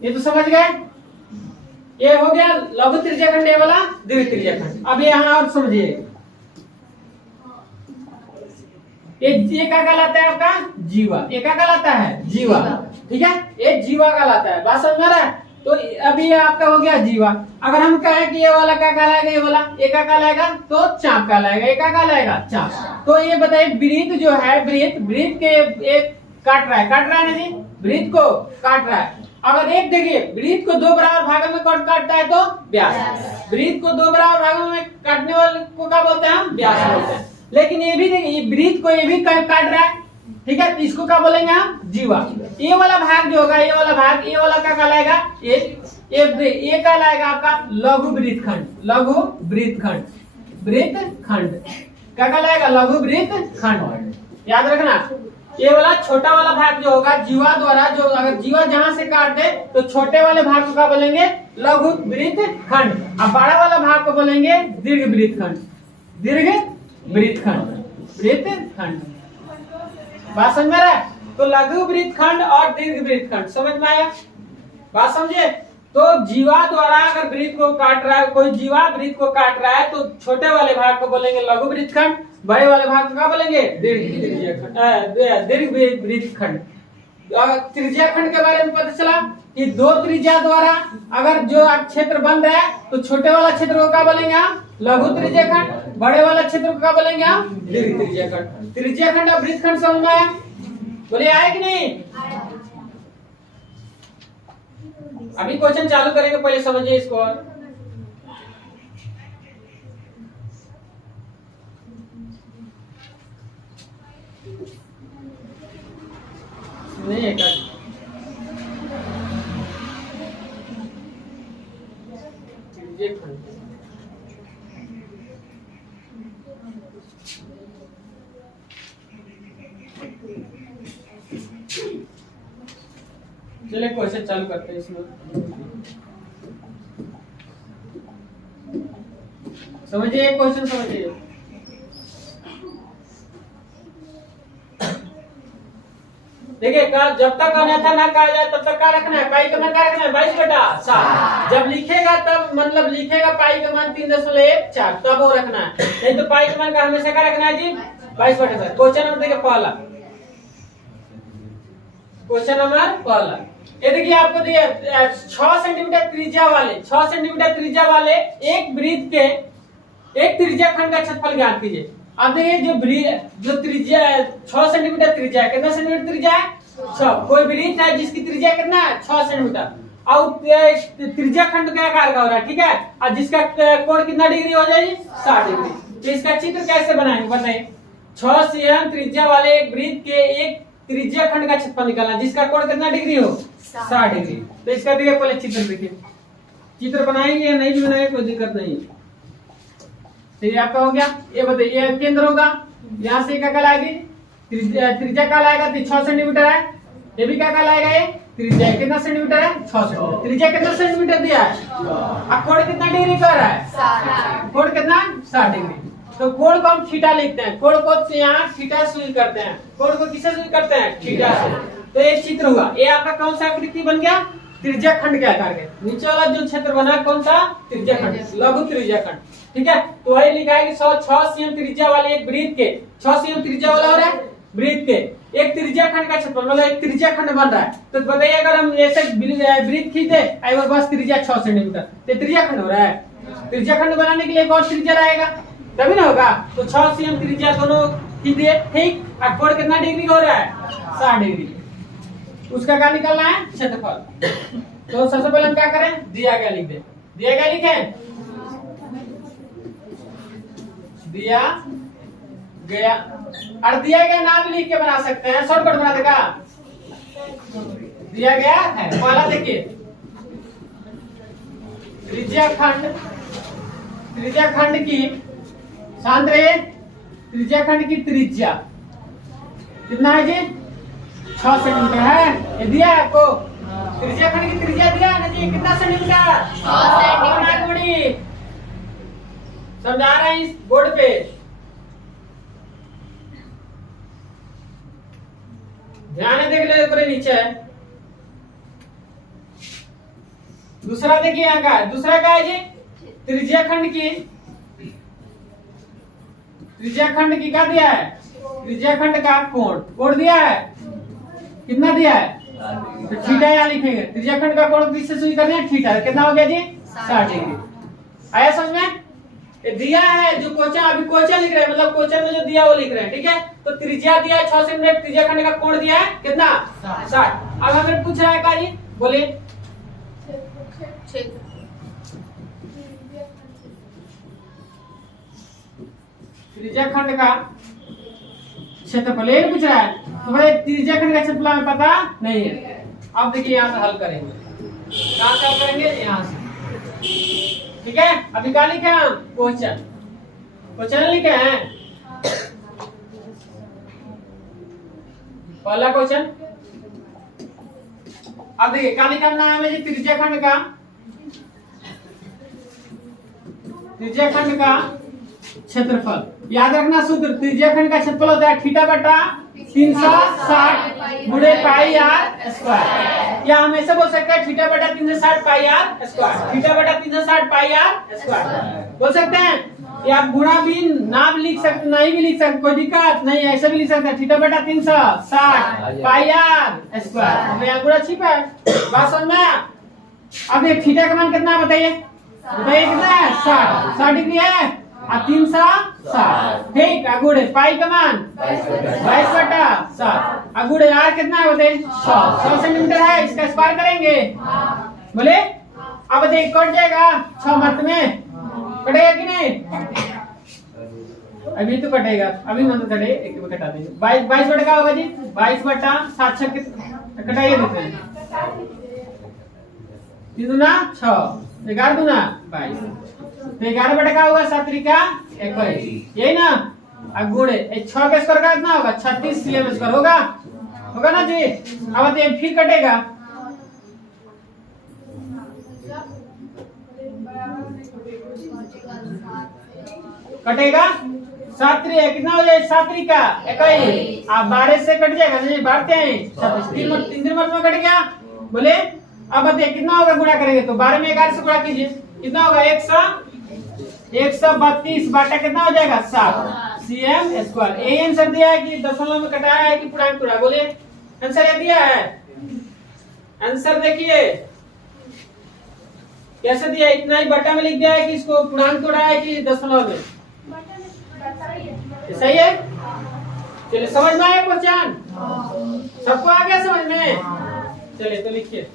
ये तो समझ गए। ये हो गया लघु त्रिज्याखंड, ये वाला दीर्घ त्रिज्याखंड। अब यहाँ और समझिए, ये क्या कहलाता है आपका? जीवा। ये क्या कहलाता है? जीवा। ठीक है, ये जीवा कहलाता है। बात समझ में आ रहा है? तो अभी ये आपका हो गया जीवा। अगर हम कहें कि ये वाला क्या कहलाएगा? ये वाला ये क्या कहलाएगा? तो चाप कहलाएगा। ये क्या कहलाएगा? चाप। तो ये बताइए, वृत्त जो है, वृत्त के एक काट रहा है ना जी, वृत्त को काट रहा है। अगर एक देखिए, वृत्त को दो बराबर भागों में काटता है तो व्यास। वृत्त को दो बराबर भागों में काटने वाले को क्या बोलते हैं? हम व्यास बोलते हैं। लेकिन ये भी देखिए, वृत्त को ये भी काट रहा है, ठीक है, इसको क्या बोलेंगे हम? जीवा। ये वाला भाग जो होगा, ये वाला भाग, ये वाला क्या कहलाएगा? ये कहलाएगा आपका लघु वृत्तखंड। लघु वृत्तखंड, वृत्तखंड क्या कहलाएगा? लघु वृत्तखंड। याद रखना, ये वाला छोटा वाला भाग जो होगा जीवा द्वारा, जो अगर जीवा जहां से काट दे तो छोटे वाले भाग को क्या बोलेंगे? लघु वृत्तखंड। अब बड़ा वाला भाग को बोलेंगे दीर्घ वृत्तखंड। दीर्घ वृत्तखंड, वृत्तखंड। बात समझ में आ रहा है? तो लघु वृत्तखंड और दीर्घ वृत्तखंड समझ में आया? बात समझे? तो जीवा द्वारा अगर वृत्त को काट रहा है, कोई जीवा वृत्त को काट रहा है, तो छोटे वाले भाग को बोलेंगे लघु वृत्तखंड, बड़े वाले भाग को क्या बोलेंगे? दीर्घ वृत्तखंड। त्रिज्याखंड के बारे में पता चला कि दो त्रिज्या द्वारा अगर जो क्षेत्र बन रहा है, तो छोटे वाला क्षेत्र को क्या बोलेंगे हम? लघु त्रिज्याखंड। बड़े वाला क्षेत्र को क्या बोलेंगे हम? दीर्घ त्रिज्याखंड। त्रिज्याखंड और वृत्तखंड समझ में आया? बोलिए, आए कि नहीं? अभी क्वेश्चन चालू करेंगे, पहले समझिए इसको। और नहीं है क्या? चलिए क्वेश्चन चालू करते हैं इसमें। समझिए क्वेश्चन, समझिए। देखिए, जब तक अन्यथा ना कहा जाए तब तक क्या रखना है? पाई का मान क्या रखना है? 22/7। जब लिखेगा तब मतलब लिखेगा पाई का मान 3.14, तब वो रखना है। नहीं तो पाई का मान का हमेशा क्या रखना है जी? 22/7। क्वेश्चन नंबर देखिए पहला, क्वेश्चन नंबर पहला। ये देखिए आपको दिया 6 सेंटीमीटर त्रिज्या वाले, 6 सेंटीमीटर त्रिज्या वाले एक वृत्त के एक त्रिज्याखंड का क्षेत्रफल ज्ञात कीजिए। अब देखिए, जो त्रिज्या 6 सेंटीमीटर त्रिज्या है, कितना सेंटीमीटर त्रिज्या है? 6। कोई वृत्त है जिसकी त्रिज्या कितना है? 6 सेंटीमीटर। और त्रिज्याखंड क्या आकार का हो रहा है, ठीक है, और जिसका कोण कितना डिग्री हो जाएगी? 60 डिग्री। तो इसका चित्र कैसे बनाएंगे बताइए? 6 cm त्रिज्या वाले एक वृत्त के एक त्रिज्याखंड का क्षेत्रफल निकालना, जिसका कोण कितना डिग्री हो? 60 डिग्री। तो इसका देखिए पहले चित्र देखिए, चित्र बनाएंगे या नहीं भी बनाएंगे कोई दिक्कत नहीं। तो ये आपका हो गया। ये बताइए, ये केंद्र होगा, यहाँ से क्या कहलाएगी? त्रिज्या कहलाएगा 6 सेंटीमीटर है। ये भी क्या कहलाएगा? ये त्रिज्या कितना सेंटीमीटर है? 6 सेंटीमीटर। त्रिज्या कितना सेंटीमीटर दिया है? अब कोण कितना डिग्री कर रहा है? कोण कितना? 60 डिग्री। तो कोण को हम थीटा लिखते हैं, कोण को यहाँ थीटा सुई करते हैं। कोण को किससे सुई करते हैं? थीटा से। तो ये चित्र हुआ। ये आपका कौन सा आकृति बन गया? त्रिज्याखंड के आकार के। नीचे वाला जो क्षेत्र बना कौन सा? त्रिज्याखंड, लघु त्रिज्याखंड। ठीक है, तो वही लिखा है कि 6 cm त्रिज्या वाले एक वृत्त के, 6 cm त्रिज्या वाला हो रहा है वृत्त के एक त्रिज्याखंड का क्षेत्रफल, मतलब एक त्रिज्याखंड बन रहा है। तो बताइए, अगर हम ऐसे वृत्त खींचे और बस त्रिज्या 6 सेंटीमीटर, तो त्रिज्याखंड हो रहा है। त्रिज्याखंड बनाने के लिए एक और त्रिज्या रहेगा, तभी ना होगा। तो 6 cm त्रिज्या दोनों खींचे, ठीक। और कोण कितना डिग्री हो रहा है? 60 डिग्री। उसका क्या निकालना है? क्षेत्रफल। तो सबसे पहले हम क्या करें? दिया गया लिख दे। दिया गया लिखें, दिया गया। और दिया गया ना भी लिख के बना सकते हैं, शॉर्टकट बना देगा। दिया गया है पहला, देखिए त्रिज्याखंड की, शांत रहिए, त्रिज्याखंड की त्रिज्या कितना है जी? 6 सेंटीमीटर है। ये दिया है आपको, त्रिज्याखंड की त्रिज्या दिया है ना जी? कितना सेंटीमीटर? 6 सेंटीमीटर। समझा रहे हैं इस बोर्ड पे? ध्यान देख ले, ऊपर नीचे है। दूसरा देखिए यहाँ का, दूसरा का है जी त्रिज्या खंड की क्या दिया है, त्रिज्या खंड का कोण दिया है, कितना दिया है, तो थीटा यहाँ लिखेंगे। त्रिज्या खंड का कोण किससे शुरू करना है, थीटा। कितना हो गया जी 60 डिग्री। आया समझ में? ये दिया है जो क्वेश्चन, अभी क्वेश्चन लिख रहे हैं, मतलब क्वेश्चन में जो दिया वो लिख रहे हैं, ठीक है। तो त्रिज्या दिया है 6 सेंटीमीटर, त्रिज्या खंड का कोण दिया है कितना 60। अब हमें पूछ रहा है का जी, बोलिए त्रिज्या खंड का क्षेत्रफल ये पूछ रहा है। तो भाई त्रिज्या खंड का क्षेत्रफल हमें पता नहीं है। अब देखिए यहाँ से हल करेंगे, कहाँ से हल करेंगे, यहाँ से, ठीक है। अभी क्या लिखे हम, क्वेश्चन लिखे हैं, पहला क्वेश्चन। अब देखिए क्या लिखना है हमें, त्रिज्या खंड का क्षेत्रफल। याद रखना सूत्र, त्रिज्या खंड का क्षेत्रफल होता है थीटा बटा 360 गुणे पाई आर स्क्वायर, या हम ऐसे बोल सकते हैं थीटा बटा 360 पाई आर स्क्वायर, थीटा बटा 360 पाई आर स्क्वायर बोल सकते हैं। या आप गुणा भी नाम लिख सकते, नहीं भी लिख सकते, कोई दिक्कत नहीं, ऐसे भी लिख सकते हैं, थीटा बटा 360 पाई आर स्क्वायर। हमें यहाँ गुणा छिपा है, बात समझ में आया? अब ये थीटा का मान कितना है बताइए, कितना है 60 डिग्री है, 360, ठीक। अगुड़े पाई का मान 22 बटा 7, अगुड़े आर कितना है बताइए 100 सेंटीमीटर है, इसका स्क्वायर करेंगे, बोले। अब बताइए कट जाएगा 6 मत में, कटेगा कि नहीं, अभी तो कटेगा, अभी मत कटे, एक में कटा देंगे। 22 बटा क्या होगा जी, 22 बटा 7 6 कटाइए देते हैं, 3 दूना 6, 11 दूना 22, तो 11 बटा क्या होगा 7 त्रिका 21, यही ना। अब गुणे 6 का स्क्वायर कितना होगा 36 सीएम स्क्वायर होगा ना जी। अब फिर कटेगा, कटेगा 7 त्रिका कितना हो जाए, 7 त्रिका 21, आप 12 से कट जाएगा, नहीं बांटते हैं 3 मत में कट गया, बोले। अब बताइए कितना होगा, गुणा करेंगे तो 12 में 11 से गुणा कीजिए, कितना होगा 132 बाटा कितना हो जाएगा 7 सीएम स्क्वायर। यही आंसर दिया है कि दशमलव में कटाया है कि पूर्णांक तोड़ा, बोलिए आंसर ये दिया है। आंसर देखिए कैसे दिया है, इतना ही बटा में लिख दिया है कि इसको पूर्णांक तोड़ा है कि दशमलव में, सही है। चलिए समझ में आया क्वेश्चन, सबको आ गया समझ में, चलिए तो लिखिए।